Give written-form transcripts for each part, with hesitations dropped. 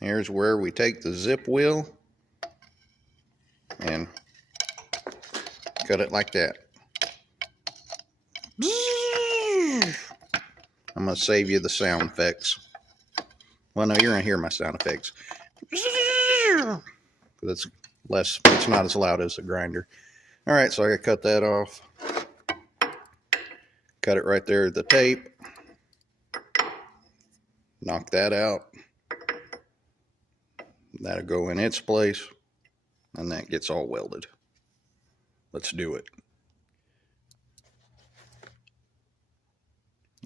Here's where we take the zip wheel and cut it like that. I'm going to save you the sound effects. Well, no, you're going to hear my sound effects. It's not as loud as the grinder. All right, so I got to cut that off. Cut it right there at the tape. Knock that out. That'll go in its place, and that gets all welded. Let's do it.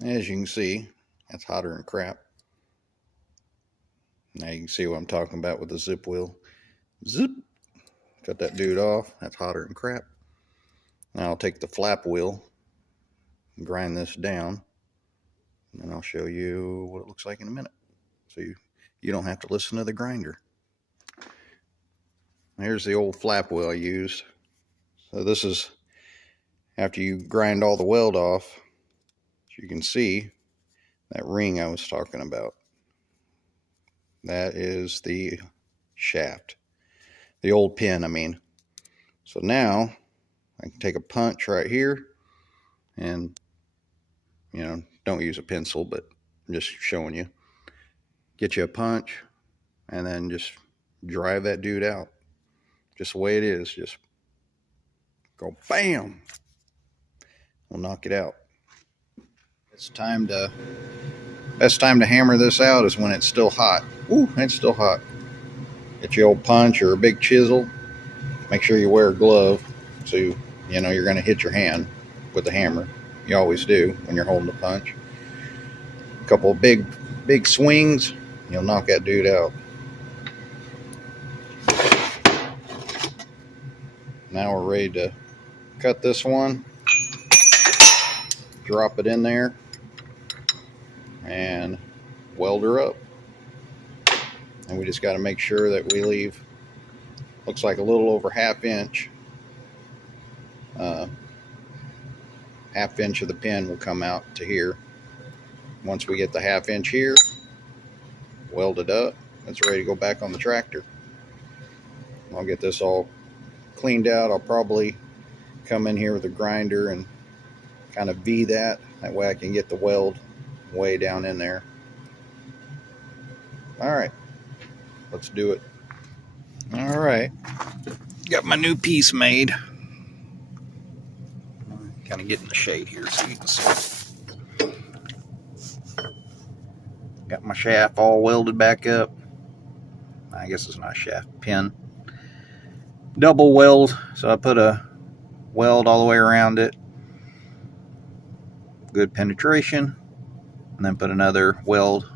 As you can see, that's hotter than crap. Now you can see what I'm talking about with the zip wheel. Zip. Cut that dude off. That's hotter than crap. Now I'll take the flap wheel and grind this down, and I'll show you what it looks like in a minute. So you don't have to listen to the grinder. Here's the old flap wheel I used. So this is after you grind all the weld off. As you can see, that ring I was talking about. That is the shaft. The old pin, I mean. So now I can take a punch right here and, don't use a pencil, but I'm just showing you. Get you a punch and then just drive that dude out. Just the way it is. Just go bam. We'll knock it out. Best time to hammer this out is when it's still hot. Ooh, it's still hot. Get your old punch or a big chisel. Make sure you wear a glove so you're going to hit your hand with the hammer. You always do when you're holding the punch. A couple of big swings, you'll knock that dude out. Now we're ready to cut this one. Drop it in there and weld her up. And we just got to make sure that we leave, looks like a little over half inch. Half inch of the pin will come out to here. Once we get the half inch here, weld it up. It's ready to go back on the tractor. I'll get this all cleaned out. I'll probably come in here with a grinder and kind of V that. That way I can get the weld way down in there. All right, let's do it. All right, got my new piece made. Kind of get in the shade here so you can see. Got my shaft all welded back up. I guess it's not a shaft, pin. Double weld, so I put a weld all the way around it. Good penetration. And then put another weld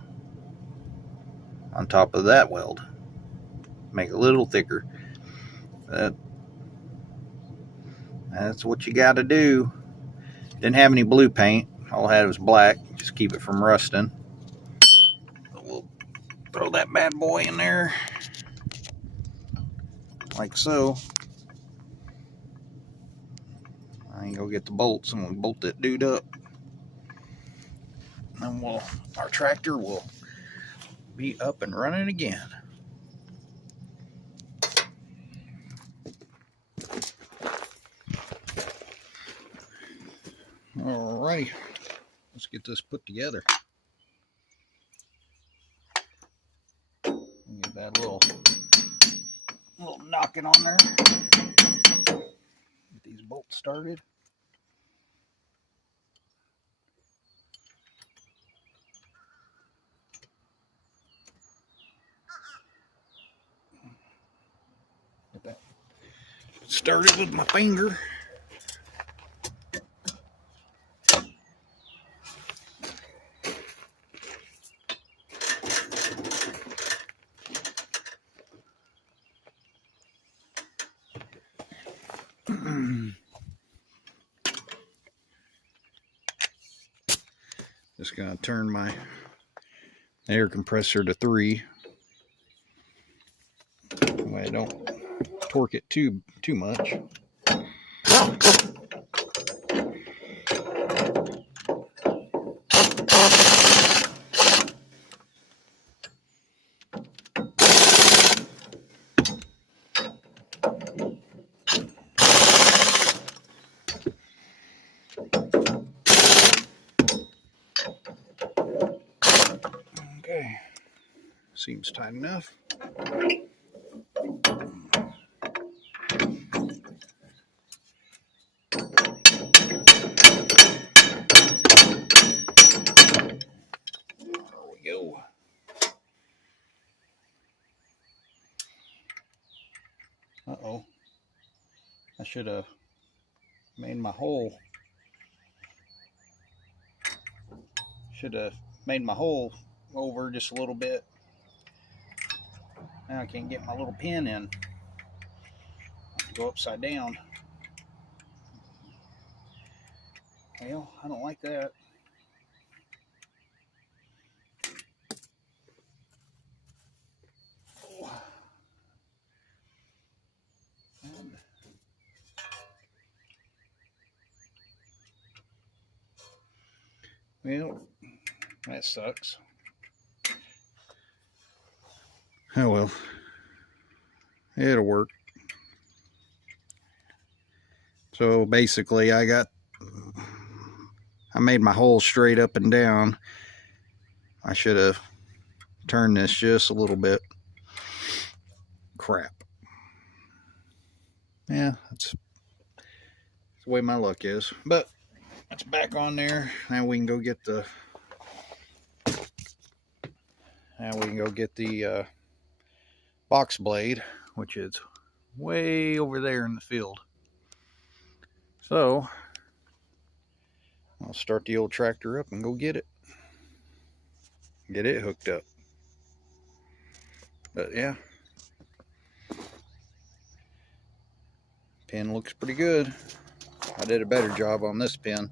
on top of that weld. Make it a little thicker. That's what you got to do. Didn't have any blue paint. All I had was black. Just keep it from rusting. So we'll throw that bad boy in there. Like so. I can go get the bolts and we'll bolt that dude up. And then our tractor will be up and running again. Alrighty, let's get this put together. Get that little knocking on there. Get these bolts started. Get that started with my finger. Just gonna turn my air compressor to 3. That way I don't torque it too much. Seems tight enough. There we go. Uh-oh. I should have made my hole. Should have made my hole over just a little bit. Now I can't get my little pin in. I have to go upside down. Well, I don't like that. Well, that sucks. Oh well, it'll work. So basically I made my hole straight up and down. I should have turned this just a little bit. Crap. Yeah, that's the way my luck is. But it's back on there. Now we can go get the box blade, which is way over there in the field. So I'll start the old tractor up and go get it hooked up. But yeah, pin looks pretty good. I did a better job on this pin.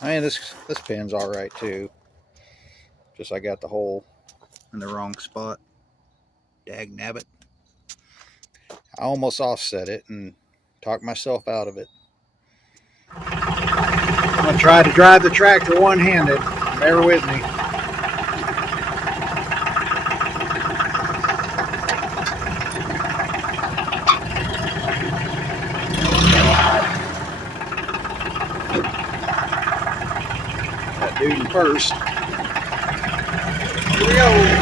I mean, this pin's all right too. Just I got the hole in the wrong spot. Dag nabbit. I almost offset it and talked myself out of it. I'm gonna try to drive the tractor one-handed. Bear with me. That dude first. Here we go.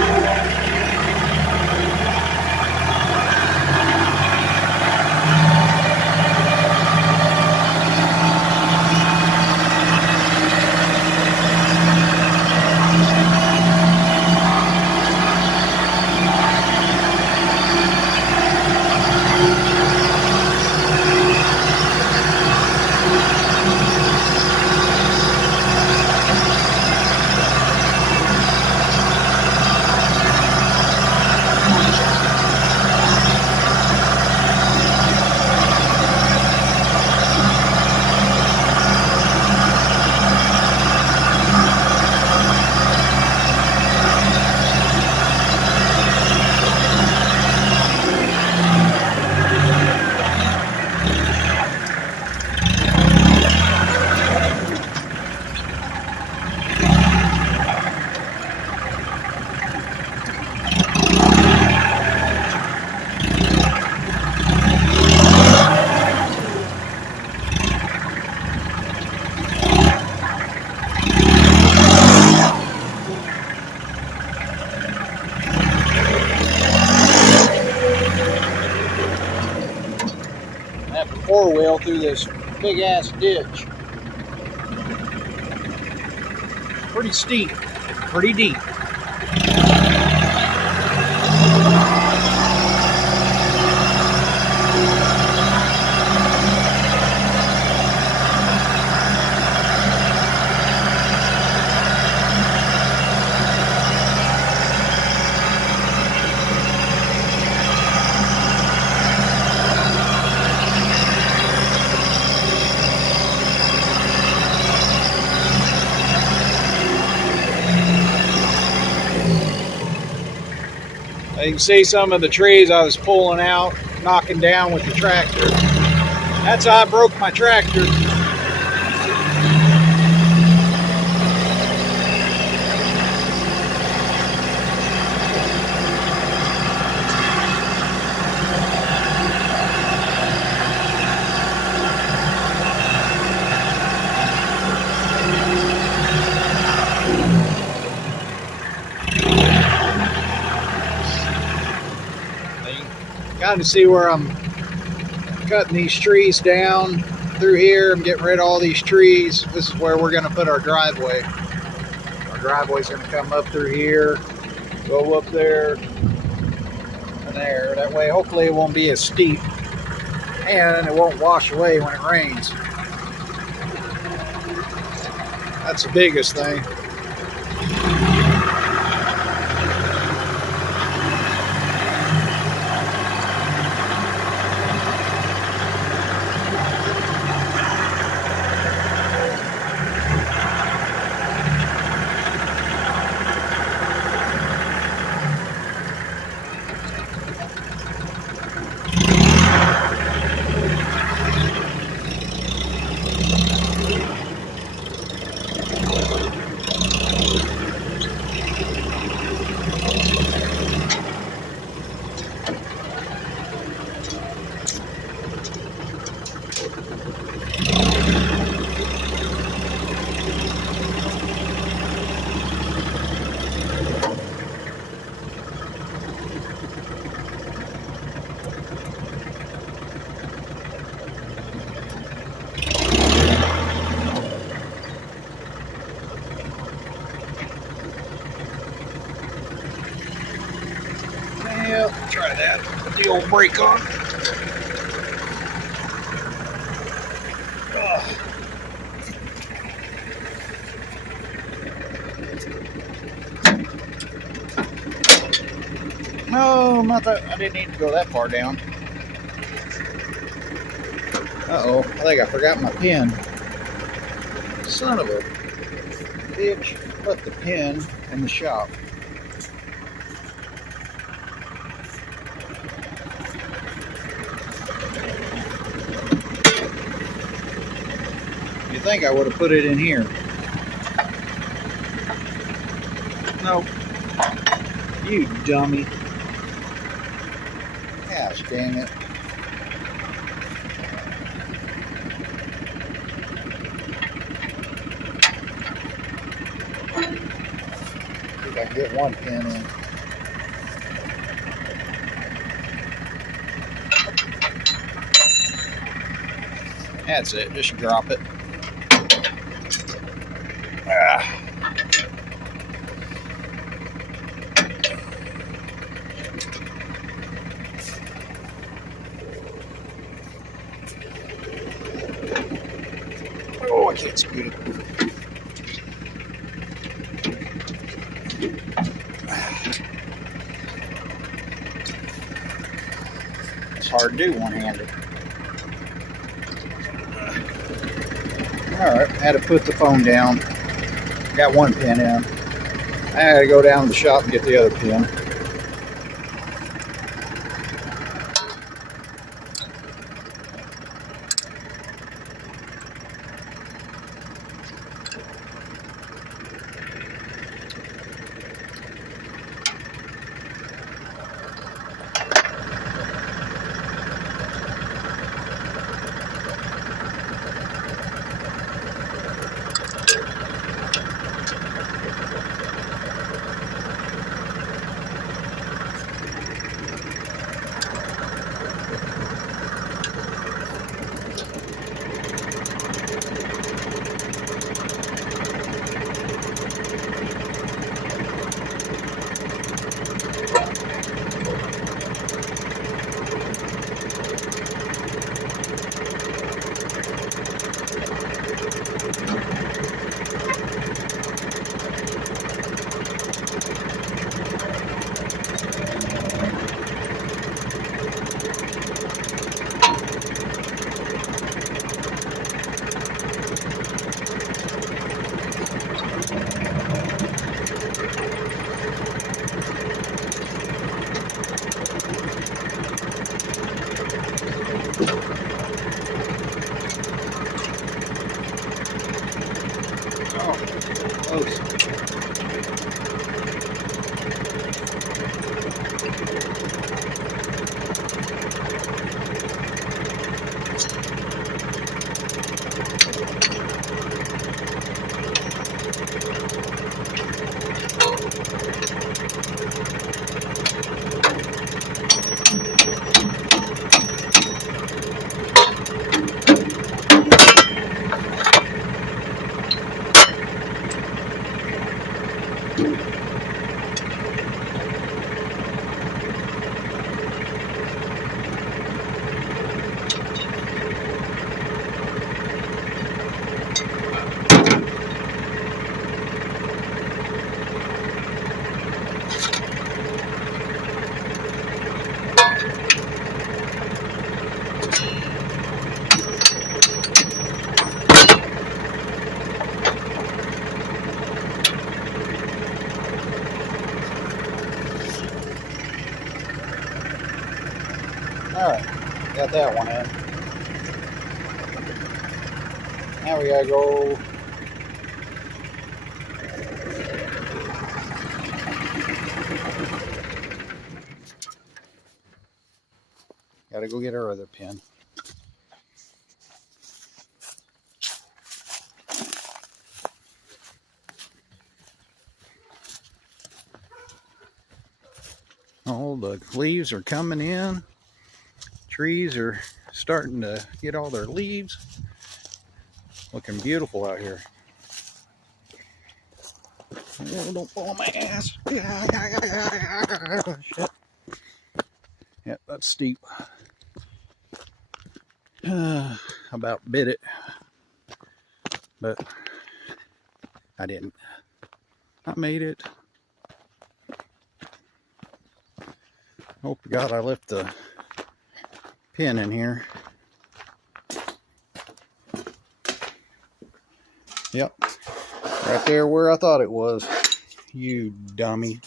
Four-wheel through this big ass ditch. Pretty steep, pretty deep. You can see some of the trees I was pulling out, knocking down with the tractor. That's how I broke my tractor. Kind of see where I'm cutting these trees down through here. I'm getting rid of all these trees. This is where we're going to put our driveway. Our driveway's going to come up through here, go up there and there. That way, hopefully, it won't be as steep and it won't wash away when it rains. That's the biggest thing. Well, try that. Put the old brake on. No, not that. I didn't need to go that far down. Uh-oh, I think I forgot my pin. Son of a bitch, left the pin in the shop. You think I would have put it in here? Nope. You dummy. Gosh dang it. See if I can get one pin in. That's it, just drop it. Ah. Oh, I can't scoot it. It's hard to do one-handed. Alright, I had to put the phone down. Got one pin in. I had to go down to the shop and get the other pin. Alright, got that one in. Now we gotta go get our other pin. All the leaves are coming in. Trees are starting to get all their leaves. Looking beautiful out here. Oh, don't fall on my ass. Shit. Yep, that's steep. About bit it, but I didn't. I made it. Hope to God I left the pin in here. Yep, right there where I thought it was. You dummy.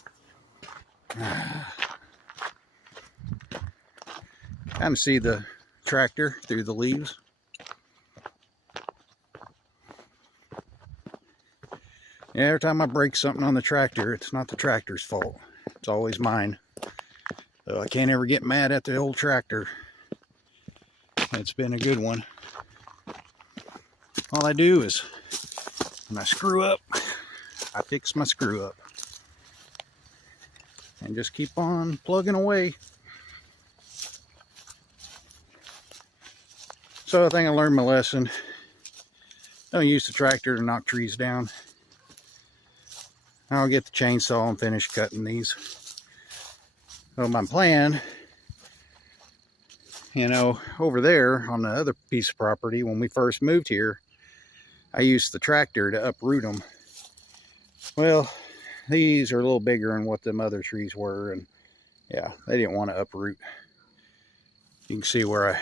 Kind of see the tractor through the leaves. Yeah, every time I break something on the tractor, it's not the tractor's fault. It's always mine. So I can't ever get mad at the old tractor. It's been a good one. All I do is, when I screw up, I fix my screw up. And just keep on plugging away. So I think I learned my lesson. Don't use the tractor to knock trees down. I'll get the chainsaw and finish cutting these. So my plan, over there on the other piece of property, when we first moved here, I used the tractor to uproot them. Well, these are a little bigger than what them other trees were, and yeah, they didn't want to uproot. You can see where I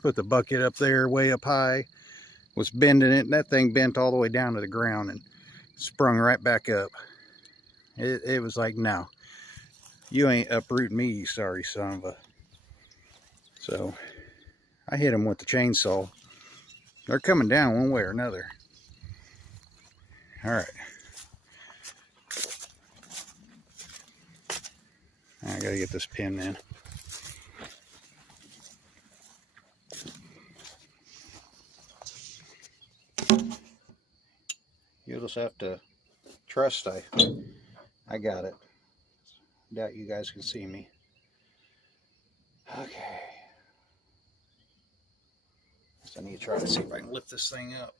put the bucket up there way up high, was bending it, and that thing bent all the way down to the ground and sprung right back up. It was like, no, you ain't uprooting me, you sorry son of a. So I hit them with the chainsaw. They're coming down one way or another. All right. I gotta get this pin in. You'll just have to trust I got it. Doubt you guys can see me. Okay. So I need to try to see if I can lift this thing up.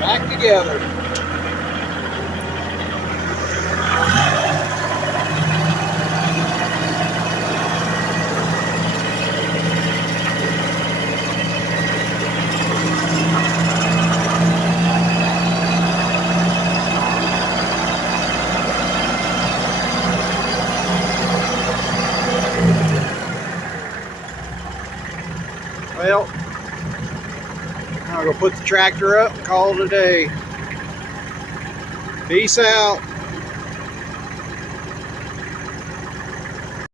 Back together. Well, I'm gonna go put the tractor up and call it a day. Peace out.